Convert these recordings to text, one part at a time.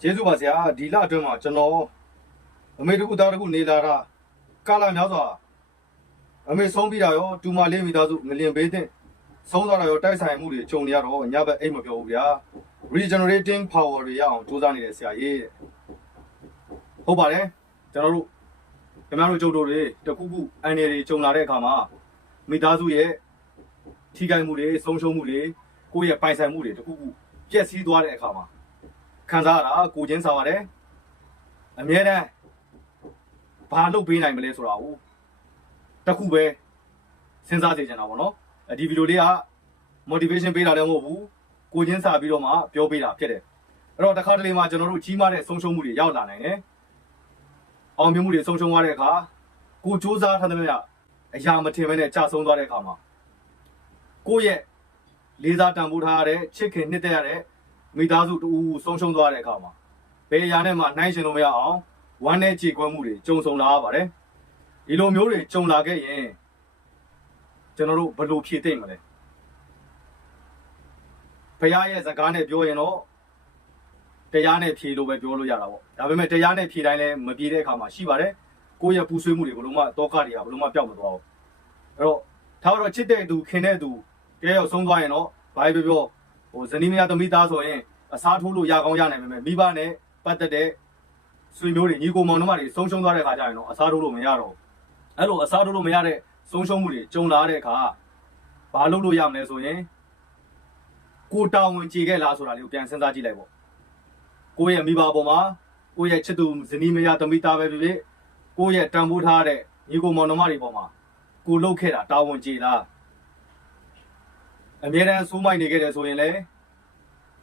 ကျေးဇူးပါဆရာဒီလအတွင်းမှာကျွန်တော်အမေတကူသားတကူနေလာတာကာလများစွာအမေဆုံးပြီးတာရောတူမလေးမိသားစုငလင်ပေးတဲ့ဆုံးသွားတာရောတိုက်ဆိုင်မှုတွေကြုံနေရတော့ညဘက်အိတ်မပြောဘူးဗျာ regenerating power တွေရအောင်စူးစမ်းနေတဲ့ဆရာကြီးတဲ့ဟုတ်ပါတယ်ကျွန်တော်တို့ခင်ဗျားတို့ကြုံတို့တွေတခုခုအန်ရတွေကြုံလာတဲ့အခါမှာမိသားစုရဲ့ထိခိုက်မှုတွေဆုံးရှုံးမှုတွေကိုယ့်ရဲ့ပိုင်ဆိုင်မှုတွေတခုခုပျက်စီးသွားတဲ့အခါမှာ ခံစားရတာကိုချင်းစားပါတယ်အမြဲတမ်းဘာလုပ်ပေးနိုင်မလဲဆိုတာကိုတစ်ခုပဲစဉ်းစားစေချင်တာပေါ့နော်အဒီဗီဒီယိုလေးက motivation ပေးတာလည်းမဟုတ်ဘူးကိုချင်းစားပြီးတော့မှပြောပေးတာဖြစ်တယ်အဲ့တော့တစ်ခါတလေမှာကျွန်တော်တို့ကြီးမားတဲ့ဆုံးရှုံးမှုတွေရောက်လာနိုင်တယ်အောင်မြင်မှုတွေဆုံးရှုံးသွားတဲ့အခါကိုစူးစမ်းထားတဲ့မြတ်အရာမထင်မဲနဲ့ကြာဆုံးသွားတဲ့အခါမှာကိုယ့်ရဲ့လေးစားတန်ဖိုးထားရတဲ့ချစ်ခင်နှစ်သက်ရတဲ့ မိသားစုတူဆုံးရှုံးသွားတဲ့အခါမှာဘယ်အရာနဲ့မှနှိုင်းရှင်လို့မရအောင်ဝမ်းနဲ့ကြေကွဲမှုတွေကြုံဆုံလာရပါတယ်ဒီလိုမျိုးတွေကြုံလာခဲ့ရင်ကျွန်တော်တို့ဘယ်လိုဖြေသိမ့်မလဲဖခင်ရဲ့စကားနဲ့ပြောရင်တော့တရားနဲ့ဖြေလို့ပဲပြောလို့ရတာပေါ့ဒါပေမဲ့တရားနဲ့ဖြေတိုင်းလည်းမပြေတဲ့အခါမှာရှိပါတယ်ကိုယ့်ရဲ့ပူဆွေးမှုတွေဘယ်လိုမှတောကတွေကဘယ်လိုမှပျောက်မသွားဘူးအဲ့တော့ထားတော့ချစ်တဲ့သူခင်တဲ့သူတရားရောက်ဆုံးသွားရင်တော့ဘာပဲပြောပြော ဟိုဇနီးမယားသမီးသားဆိုရင်အစားထိုးလို့ရကောင်းရနိုင်ပေမဲ့မိဘနဲ့ပတ်သက်တဲ့ဆွေမျိုးတွေညီကိုမောင်နှမတွေဆုံးရှုံးသွားတဲ့ခါကျရင်တော့အစားထိုးလို့မရတော့ဘူးအဲ့လိုအစားထိုးလို့မရတဲ့ဆုံးရှုံးမှုတွေကြုံလာတဲ့အခါဘာလုပ်လို့ရမလဲဆိုရင်ကိုတောင်းဝင်ကြည်ခဲ့လားဆိုတာလေးကိုပြန်စဉ်းစားကြည့်လိုက်ပေါ့ကိုယ့်ရဲ့မိဘပေါ်မှာကိုယ့်ရဲ့ချစ်သူဇနီးမယားသမီးသားပဲဖြစ်ဖြစ်ကိုယ့်ရဲ့တန်ဖိုးထားတဲ့ညီကိုမောင်နှမတွေပေါ်မှာကိုလုပ်ခဲ့တာတာဝန်ကြည်လား အမြဲတမ်းစိုးမိုက်နေခဲ့တယ်ဆိုရင်လည်း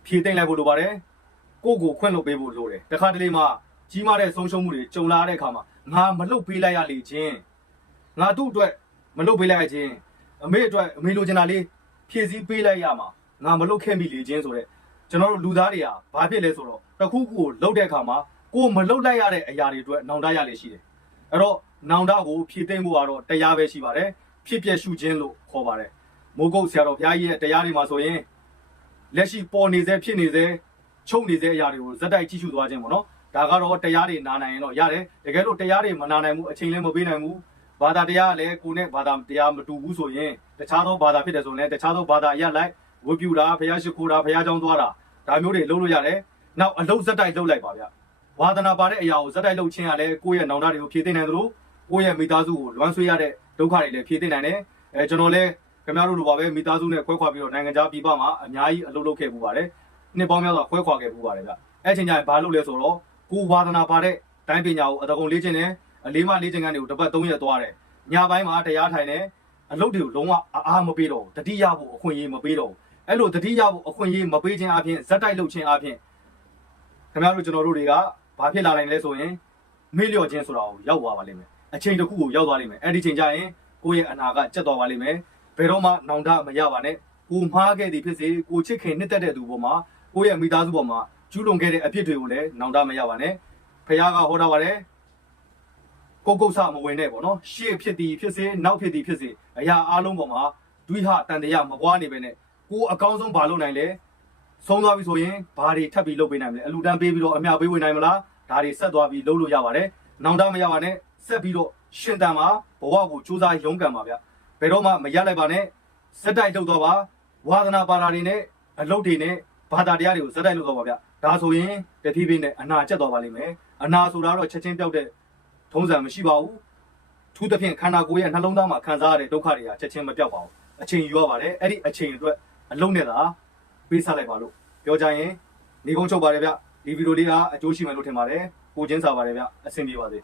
ဖြည့်သိမ့်လိုက်ဖို့လိုပါတယ်ကိုယ့်ကိုခွင့်လုပ်ပေးဖို့လိုတယ်တခါတလေမှာကြီးမားတဲ့ဆုံးရှုံးမှုတွေကြုံလာတဲ့အခါမှာငါမလုပ်ပေးလိုက်ရလေချင်းငါသူ့အတွက်မလုပ်ပေးလိုက်ရချင်းအမေအတွက်အမေလိုချင်တာလေးဖြည့်ဆည်းပေးလိုက်ရမှာငါမလုပ်ခဲ့မိလေချင်းဆိုတဲ့ကျွန်တော်တို့လူသားတွေကဘာဖြစ်လဲဆိုတော့တစ်ခုခုကိုလုပ်တဲ့အခါမှာကိုယ်မလုပ်လိုက်ရတဲ့အရာတွေအတွက်နောင်တရလေရှိတယ်အဲ့တော့နောင်တကိုဖြည့်သိမ့်ဖို့ကတော့တရားပဲရှိပါတယ်ဖြစ်ပျက်ရှုခြင်းလို့ခေါ်ပါတယ် မိုးကုတ်ဆရာတော်ဘုရားကြီးရဲ့တရားတွေမှာဆိုရင်လက်ရှိပေါ်နေစေဖြစ်နေစေချုပ်နေစေအရာတွေကိုဇက်တိုက်ကြည့်ရှုသွားခြင်းပေါ့နော်ဒါကတော့တရားတွေနာနိုင်ရင်တော့ရတယ်တကယ်လို့တရားတွေမနာနိုင်ဘူးအချိန်လည်းမပေးနိုင်ဘူးဘာသာတရားကလည်းကိုယ်နဲ့ဘာသာတရားမတူဘူးဆိုရင်တခြားသောဘာသာဖြစ်တယ်ဆိုရင်လည်းတခြားသောဘာသာအရလိုက်ဝတ်ပြုတာဘုရားရှိခိုးတာဘုရားကျောင်းသွားတာဒါမျိုးတွေလုပ်လို့ရတယ်နောက်အလုံးဇက်တိုက်လုပ်လိုက်ပါဗျဝါသနာပါတဲ့အရာကိုဇက်တိုက်လုပ်ခြင်းကလည်းကိုယ့်ရဲ့နောင်တတွေကိုဖြည့်သိမ့်နိုင်သလိုကိုယ့်ရဲ့မိသားစုကိုလွမ်းဆွေးရတဲ့ဒုက္ခတွေလည်းဖြည့်သိမ့်နိုင်တယ်အဲကျွန်တော်လည်း ခင်ဗျားတို့လိုပါပဲမိသားစုနဲ့ခွဲခွာပြီးတော့နိုင်ငံခြားပြည်ပမှာအများကြီးအလုပ်လုပ်ခဲ့ပူပါတယ်။နှစ်ပေါင်းများစွာခွဲခွာခဲ့ပူပါတယ်ဗျ။အဲ့ချိန်ကျရင်ဘာလုပ်လဲဆိုတော့ကိုဝါသနာပါတဲ့တိုင်းပညာကိုအတကုံလေးချင်းနဲ့အလေးမလေးချင်းကနေကိုတစ်ပတ်၃ရက်သွားတယ်။ညပိုင်းမှာတရားထိုင်တယ်အလုပ်တွေကိုလုံးဝအားမပေးတော့ဘူးတတိယဖို့အခွင့်အရေးမပေးတော့ဘူး။အဲ့လိုတတိယဖို့အခွင့်အရေးမပေးခြင်းအပြင်ဇက်တိုက်လုပ်ခြင်းအပြင်ခင်ဗျားတို့ကျွန်တော်တို့တွေကဘာဖြစ်လာနိုင်လဲဆိုရင်မေ့လျော့ခြင်းဆိုတာကိုရောက်သွားပါလိမ့်မယ်။အချိန်တစ်ခုကိုရောက်သွားလိမ့်မယ်။အဲ့ဒီချိန်ကျရင်ကိုယ့်ရဲ့အနာကကျက်သွားပါလိမ့်မယ်။ ဘယ်တော့မှနောင်တမရပါနဲ့ကိုမှားခဲ့သည်ဖြစ်စေကိုချစ်ခင်နှစ်သက်တဲ့သူပေါ်မှာကိုရဲ့မိသားစုပေါ်မှာကျူးလွန်ခဲ့တဲ့အဖြစ်တွေကိုလည်းနောင်တမရပါနဲ့ဖခင်ကဟောတာပါတယ်ကိုကုတ်ဆမဝင်နဲ့ပေါ့နော်ရှေ့ဖြစ်သည်ဖြစ်စေနောက်ဖြစ်သည်ဖြစ်စေအရာအလုံးပေါ်မှာဒွိဟတန်တရားမပွားနေပဲနဲ့ကိုအကောင်းဆုံးဘာလုပ်နိုင်လဲဆုံးသွားပြီဆိုရင်ဘာတွေထပ်ပြီးလုပ်ပေးနိုင်မလဲအလူတန်းပေးပြီးတော့အမြောက်ပေးဝင်နိုင်မလားဒါတွေဆက်သွားပြီးလုပ်လို့ရပါတယ်နောင်တမရပါနဲ့ဆက်ပြီးတော့ရှင်တန်မှာဘဝကိုစူးစမ်းရုန်းကန်ပါဗျ ဘယ်တော့မှမရလိုက်ပါနဲ့စက်တိုက်လုပ်တော့ပါဝါသနာပါတာတွေနဲ့အလုပ်တွေနဲ့ဘာသာတရားတွေကိုစက်တိုက်လုပ်တော့ပါဗျဒါဆိုရင်တဖြည်းဖြည်းနဲ့အနာကျက်သွားပါလိမ့်မယ်အနာဆိုတာတော့ချက်ချင်းပြောက်တဲ့ထုံးစံမရှိပါဘူးထူးသဖြင့်ခန္ဓာကိုယ်ရဲ့နှလုံးသားမှာခံစားရတဲ့ဒုက္ခတွေကချက်ချင်းမပြောက်ပါဘူးအချိန်ယူရပါတယ်အဲ့ဒီအချိန်အတွက်အလုံးနဲ့သာပေးစားလိုက်ပါလို့ပြောကြရင်နေကုန်းချုပ်ပါတယ်ဗျဒီဗီဒီယိုလေးကအကျိုးရှိမယ်လို့ထင်ပါတယ်ကိုချင်းစားပါတယ်ဗျအဆင်ပြေပါစေ